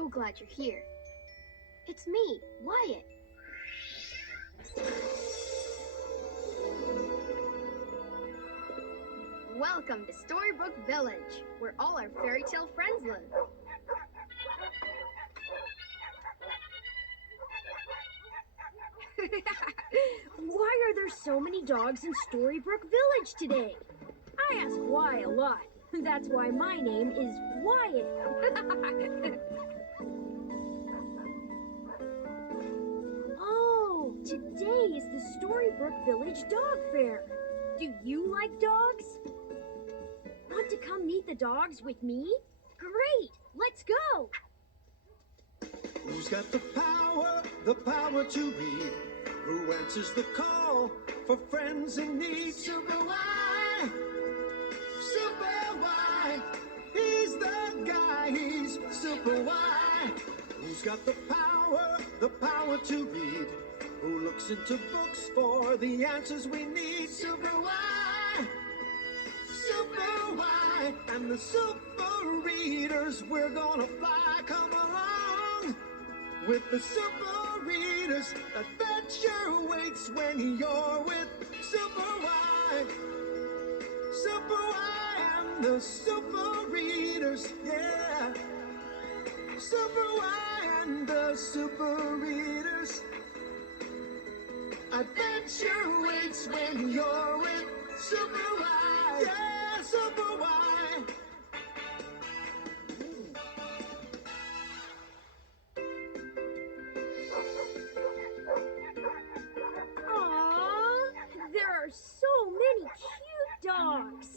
so glad you're here. It's me, Whyatt. Welcome to Storybook Village, where all our fairy tale friends live. Why are there so many dogs in Storybook Village today? I ask why a lot. That's why my name is Whyatt. Oh, today is the Storybook Village Dog Fair. Do you like dogs? Want to come meet the dogs with me? Great, let's go. Who's got the power to read? Who answers the call for friends in need? Super Why, he's the guy, he's Super Why. Who's got the power to read? Who looks into books for the answers we need? Super Why, and the super readers, we're gonna fly, come along. With the super readers, adventure waits when you're with Super Why. Super Why and the super readers, yeah. Super Why and the super readers. Adventure waits when you're with Super Why. Yeah, Super Why. Aww, there are so many cute dogs.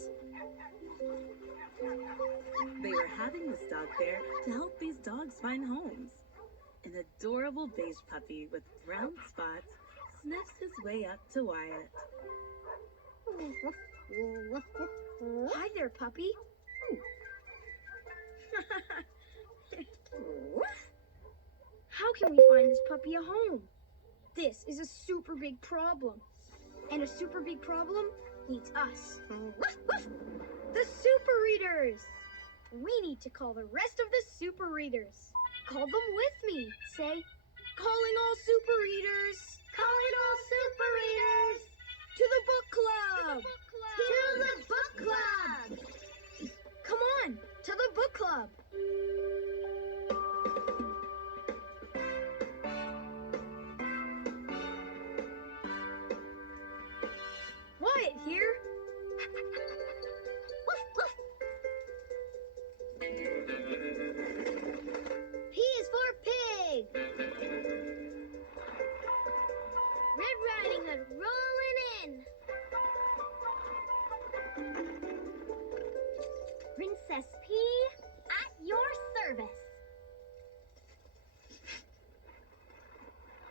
They were having this dog fair to help these dogs find homes. An adorable beige puppy with brown spots sniffs his way up to Whyatt. Hi there, puppy. How can we find this puppy a home? This is a super big problem. And a super big problem needs us. The super readers! We need to call the rest of the super readers. Call them with me. Say, calling all super readers. Calling all super readers. To the book club. To the book club. Come on, to the book club. Whyatt here. Woof, woof. P is for pig. Red Riding Hood rolling in. Princess P at your service.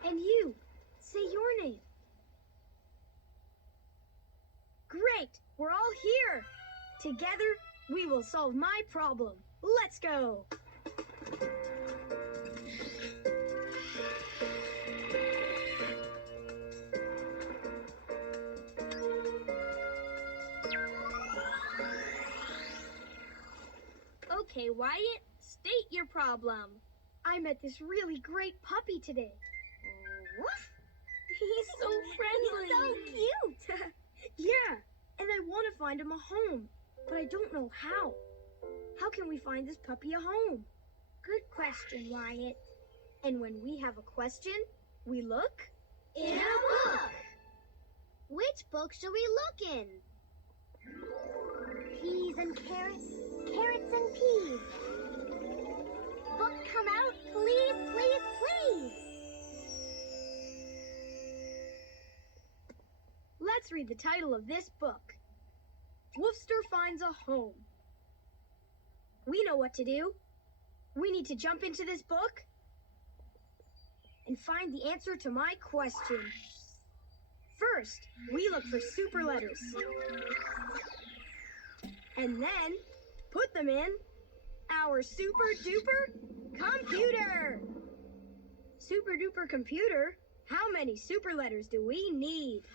And you, say your name. Great, we're all here. Together, we will solve my problem. Let's go. Okay, Whyatt, state your problem. I met this really great puppy today. Woof! He's so friendly. He's so cute. Yeah, and I want to find him a home, but I don't know how. How can we find this puppy a home? Good question, Whyatt. And when we have a question, we look in a book. Which book should we look in? Peas and carrots, carrots and peas. Book come out, please, please, please. Let's read the title of this book. Woofster Finds a Home. We know what to do. We need to jump into this book and find the answer to my question. First, we look for super letters. And then, put them in our super duper computer. Super duper computer? How many super letters do we need?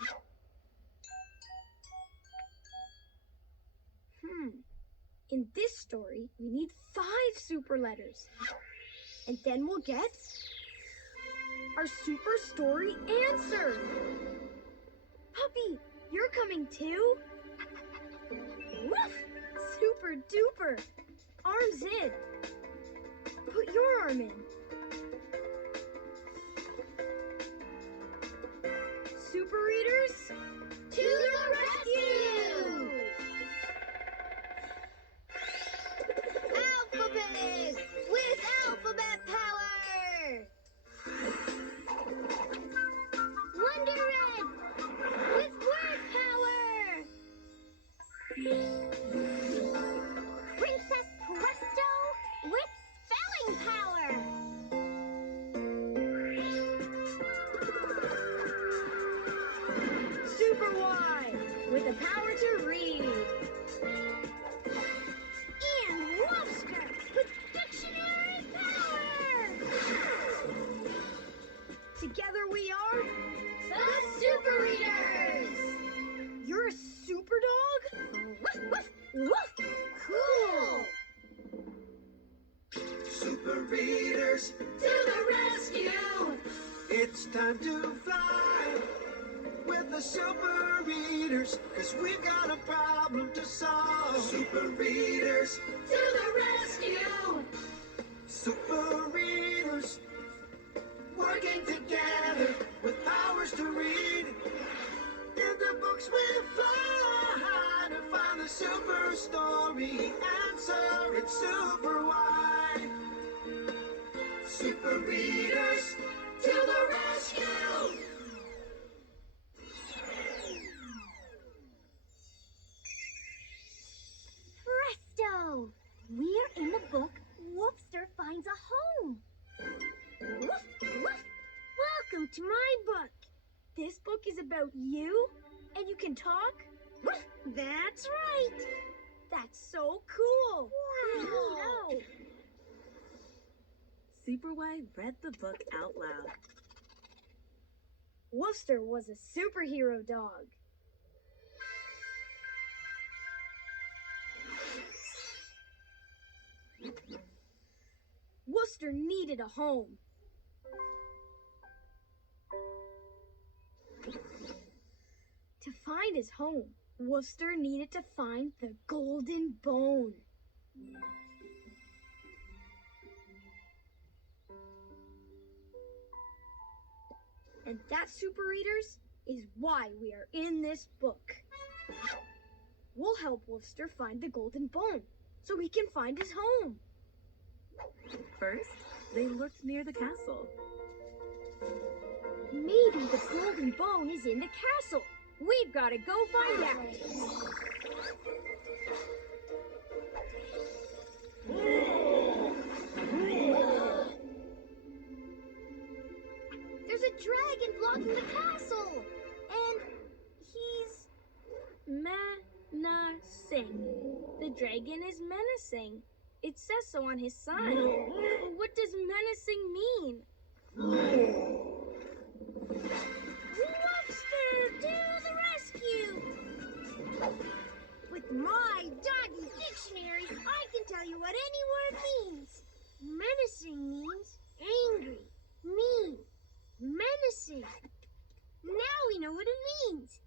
In this story, we need 5 super letters. And then we'll get our super story answer. Puppy, you're coming too? Woof! Super duper. Arms in. Put your arm in. Super readers, to the rescue! Alphabet with alphabet power! Wonder Red with word power! Princess Presto with spelling power! Super Y with the power to read! And Woofster with dictionary power! Together we are the Super Readers! You're a super dog? Woof, woof, woof! Cool! Super readers, To the rescue! it's time to fly with the super readers, 'cause we've got a problem to solve. Super readers, To the rescue! super readers, working together with powers to read. In the books we fly to find the super story answer. It's super wide. Super readers, to the rescue! Presto! We're in the book Woofster Finds a Home. Woof, woof! Welcome to my book. This book is about you, and you can talk? Woof! That's right. That's so cool. Wow. Neato. Super Y read the book out loud. Woofster was a superhero dog. Woofster needed a home. To find his home, Woofster needed to find the golden bone. And that, super readers, is why we are in this book. We'll help Woofster find the golden bone so he can find his home. First, they looked near the castle. Maybe the golden bone is in the castle. We've got to go find out. There's a dragon blocking the castle. And he's menacing. The dragon is menacing. It says so on his sign. But what does menacing mean? Woofster, to the rescue! With my doggy dictionary, I can tell you what any word means. Menacing means angry, mean, menacing. Now we know what it means.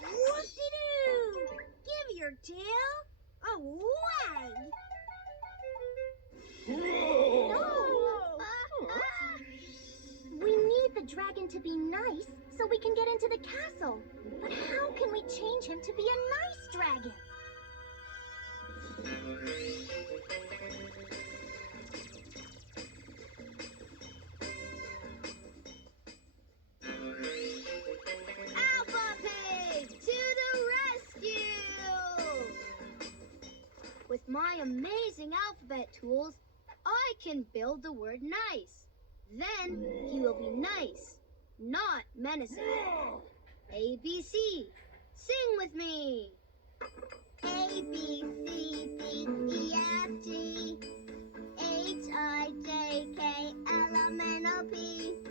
Whoop-de-doo! Give your tail a wag. No! We need the dragon to be nice so we can get into the castle. But how can we change him to be a nice dragon? Alpha Pig, to the rescue! With my amazing alphabet tools, I can build the word nice. Then he will be nice, not menacing. A, B, C. Sing with me. A, B, C, D, E, F, G, H, I, J, K, L, M, N, O, P.